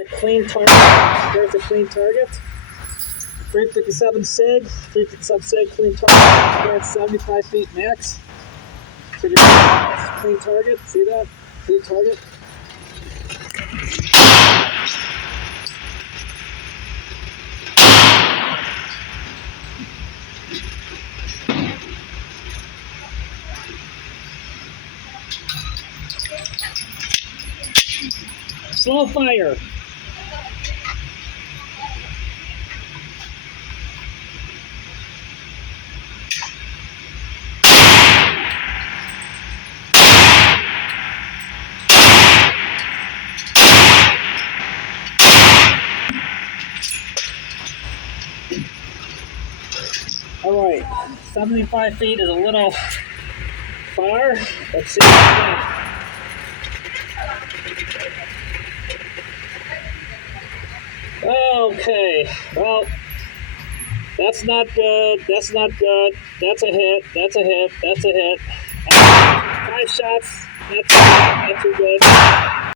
A clean target. There's a clean target. 357 SIG, 357 SIG, clean target. We're at 75 feet max. So clean target. See that? Clean target. Slow fire. All right, 75 feet is a little far. Let's see. Okay, well, that's not good. That's not good. That's a hit. That's a hit. That's a hit. 5 shots. Not too good.